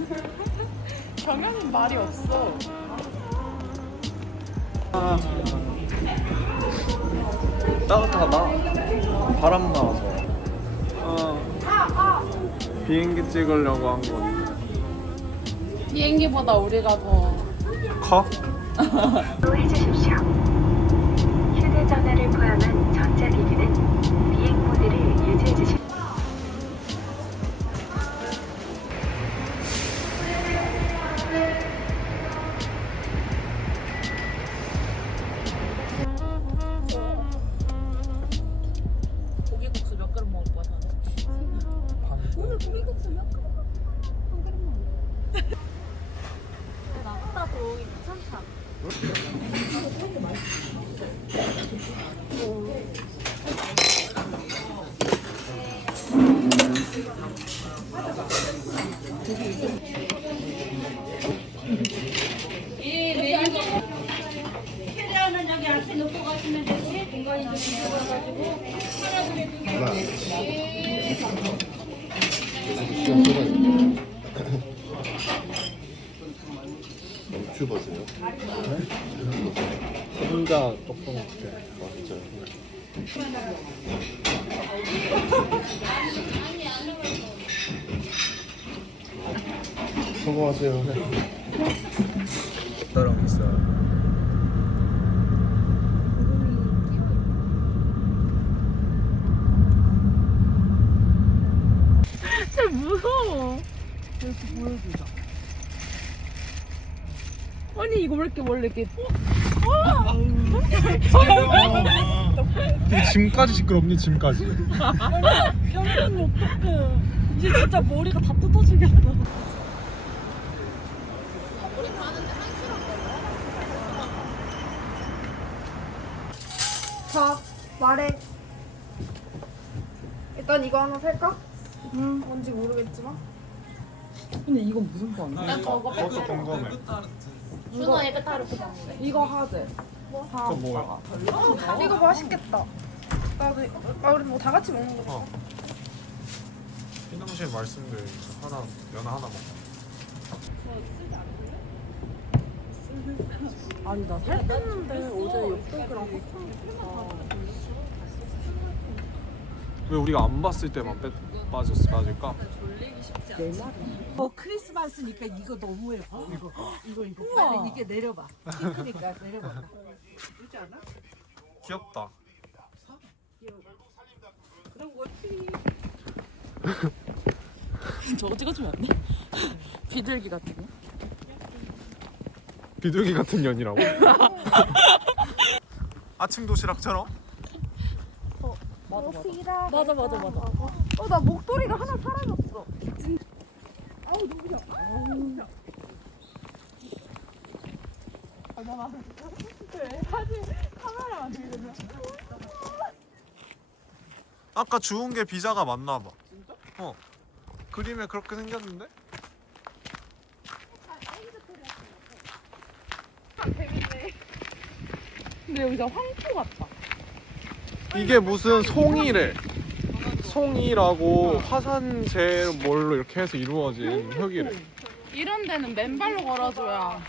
경현은 말이 없어. 아, 따뜻하다. 바람 나와서. 어. 비행기 찍으려고 한 건데. 비행기보다 우리가 더 커? 해주십시오. 휴대전화를 포함한 다들? 오늘 고기국수 몇 그릇? 한 그릇 먹어. 나보다 더 괜찮다. 캐리어는 여기 앞에 놓고 가시면 되지. 이거 이제 들어가가지고 하나둘에 두 개. 큐버세요? 혼자 조금 이렇게. 수고하세요. 따랑 있어. 진짜 무서워. 이렇게 보여주자. 아니 이거 왜 이렇게 원래 이렇게 되게 짐까지 시끄럽니 짐까지. 경현이 어떡해. 이제 진짜 머리가 다 뜯어지겠어. 자, 말해. 일단 이거 하나 살까? 응. 뭔지 모르겠지만. 근데 이건 무슨 거 아니야? 난 저거 그것도 궁금해. 준호 에베타르트 먹는데. 이거 하재. 뭐? 그거 뭐야? 이거 맛있겠다. 나도 아 우리 뭐 다 같이 먹는 거지. 어. 희낭실 말씀드린 하나 연 하나 먹. 아니 나 살 뺐는데 어제 엽떡이랑 흑탕 왜 우리가 안 봤을 때만 빼, 빠졌어 빠질까? 어 크리스마스니까 이거 너무 예뻐 이거 이거 이거 빨리 이게 내려봐 핑크니까 내려봐 귀엽다. 저거 찍어주면 안 돼? 비둘기 같은 거? 비둘기 같은 년이라고? 아침 도시락처럼? 맞아 맞아. 맞아 맞아 맞아. 어, 나 목도리가 하나 사라졌어. 아까 주운 게 비자가 맞나 봐. 어. 그림에 그렇게 생겼는데? 근데 여기가 황토 같아. 이게 무슨 송이래. 송이라고 화산재 뭘로 이렇게 해서 이루어진 흙이래. 이런 데는 맨발로 걸어줘야.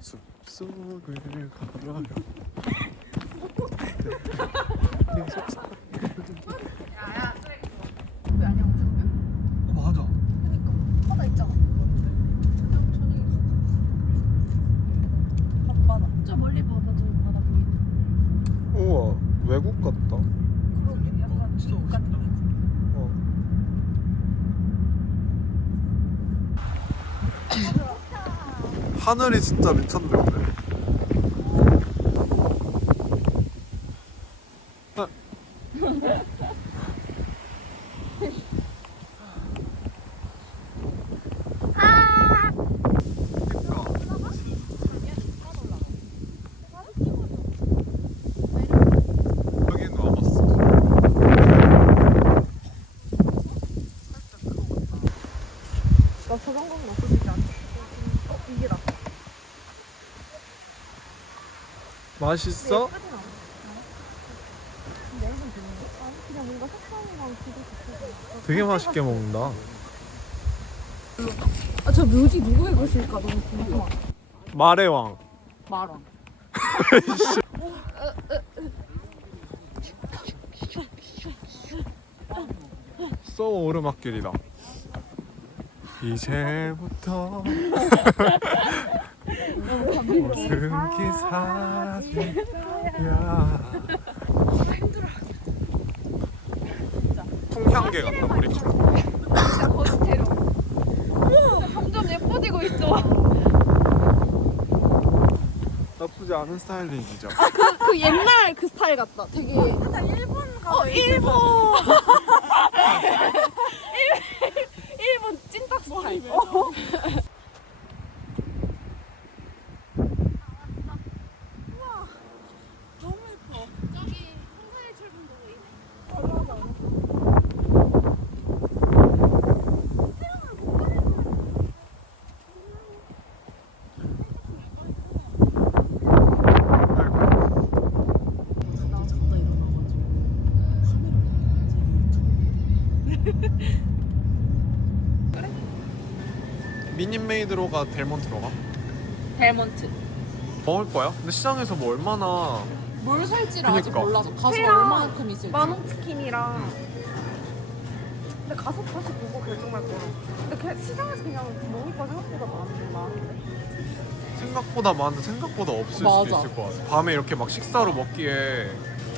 숲속을 걸어요. 맞아. 하나 있잖아. 저 멀리 봐봐 저 바다 보이네. 우와 외국 같다. 그러게 약간 미국 같은 어. 하늘이 진짜 미쳤네. 오늘. 아. 여기는 와봤어. 나 저런 건 먹고 싶지 않아. 어, 이게 나. 맛있어? 되게 맛있게 먹는다. 아, 저 묘지 누구의 것일까 너무 궁금하. 말의 왕. 말왕. 쏘 오르막길이다. 이제부터 무슨 기사야. 통향계 같다 우리처럼. 진짜 거짓대로. 점점 예뻐지고 있어. 나쁘지 않은 스타일링이죠. 그 옛날 그 스타일 같다. 되게. 살짝 일본 가. 어, 일본. 미니메이드로 가 델몬트로 가 델몬트. 먹을 거야? 근데 시장에서 뭐 얼마나 뭘 살지를 아직 그니까. 몰라서 가서 회랑 얼마만큼 있을지. 만원 치킨이랑. 근데 가서 다시 보고 결정할 거야. 근데 그냥 시장에서 그냥 먹을 거 생각보다 많은데 많은데. 생각보다 많은데 생각보다 없을 수도 맞아. 있을 것 같아. 밤에 이렇게 막 식사로 먹기에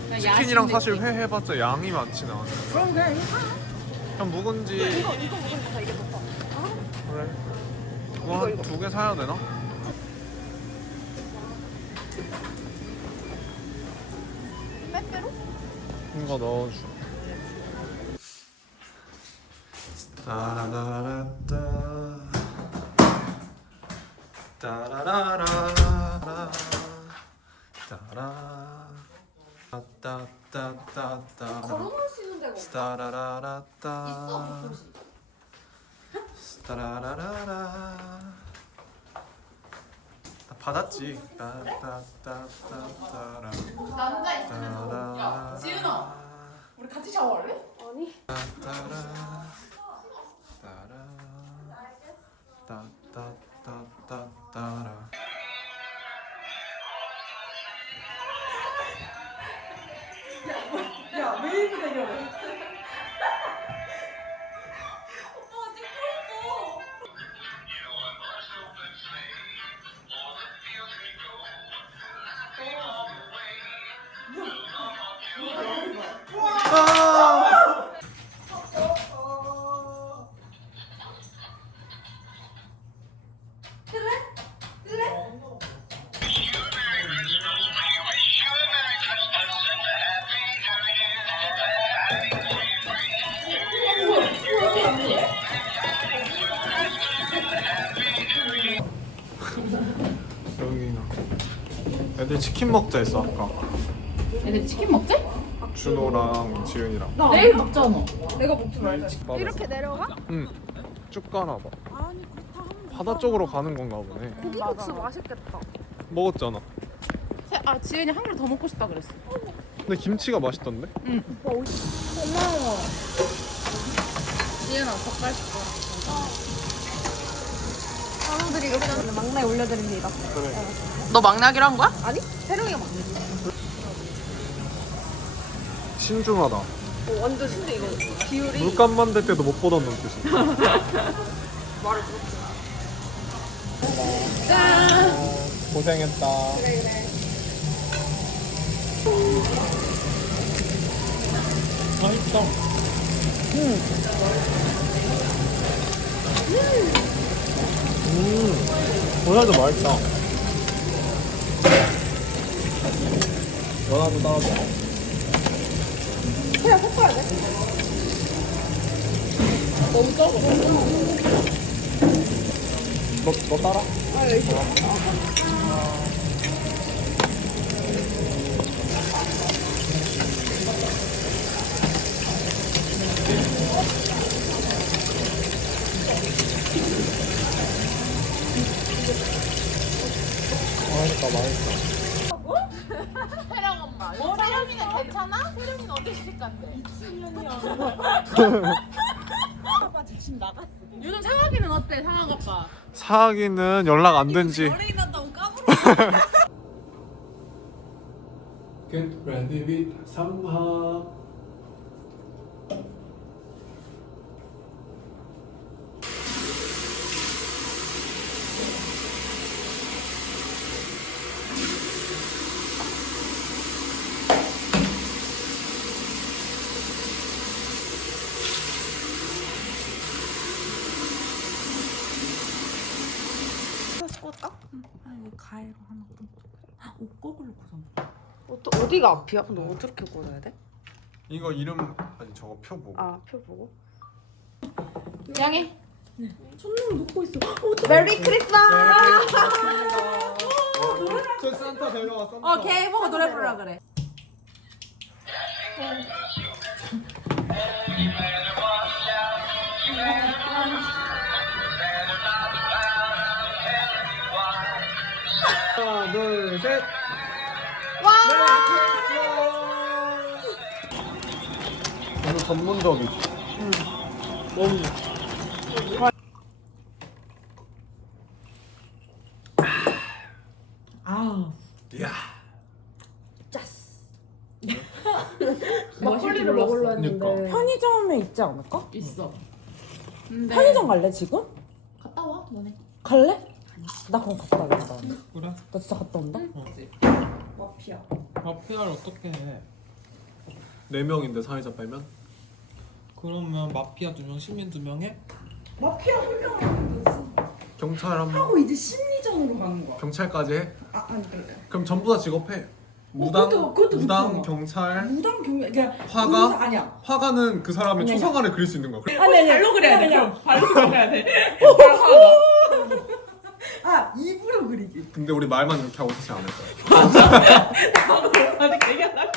그냥 치킨이랑 야식 사실 느낌. 회 해봤자 양이 많진 않아. 그럼 그냥 이거 사. 그냥 묵은지 이거 이거 먹으면 다 이게 더 사. 그래. 그거 한두개 사야 되나? 빼빼로? 이거 넣어줘. 따라라라따 따라라라 따라 따따따따따 걸어놓을 수 있는 데가 없어. 따라라라따 따라라라라 나 받았지 따따따따따라 남자 있어. 따라 지은아. 우리 같이 샤워할래? 아니. 따라 따라 따따따따따라 야 매일 기다려. 여 애들 치킨 먹자 했어 아까 애들 치킨 먹지? 준호랑 지은이랑 내일 먹잖아. 내가 먹지 말자. 이렇게 내려가? 응쭉 가나 봐 아니 그렇다 하면 바다 쪽으로 가는 건가 보네 고기국수 맛있겠다. 먹었잖아 아 지은이 한 그릇 더 먹고 싶다 그랬어. 근데 김치가 맛있던데? 고마워. 지은아 젓갈 줄 사람들이 이렇게 하면 막내 올려드립니다. 그래 너 막나기로 한 거야? 아니? 태룡이가 막내지. 신중하다 어, 완전 근데 이거 비율이 물감 만들 때도 못 보던 눈빛이 말을 못해. 고생했다 그래 그래. 맛있다 음 오늘도 맛있다 연하도 따라줘 그냥 섞어야 돼. 너무 적어. 너, 너 따라? 아 여기 있어. 맛있다 맛있다 세령 엄마. 세령이는 괜찮아? 세령이는 언제 시집 간대? 요즘 상학이는 어때? 상학 아빠. 사학이는 연락 안 된지 한다고 까불어. Get ready with 삼하 어, 어디가 앞이야? 근데 어떻게 꽂아야 돼? 이거 이름 아니 저거 표 보고 아, 표 보고. 양해. 메리 크리스마스! 저 산타 데려와 산타 오케이 보고 노래 부르라 그래. 하나 둘셋 너무 전문적이지 너무 아우 이야 막걸리를 먹으려 했는데. 편의점에 있지 않을까? 있어. 편의점 갈래 지금? 갔다 와 너네. 갈래? 나 그럼 갔다 오겠다 그래 나 진짜 갔다 온다? 마피아를 어떻게 해 네 명인데 사회자 빼면 그러면 마피아 두 명 시민 두 명 해? 경찰 한 명 하고 이제 심리전으로 가는 거야. 경찰까지 해 아, 아니 그래. 그럼 전부 다 직업해 무당 그것도- 그것도 무당 괜찮아. 경찰 무당 경력 그냥 화가? 의사 아니야. 화가는 그 사람의 초상화를 그릴 수 있는 거야 아니 아니 발로 그려야 돼. 발로 그려야 돼. 아 입으로 그리기 근데 우리 말만 이렇게 하고 있지 않을 거야. 나도 아직 얘기 안 하고.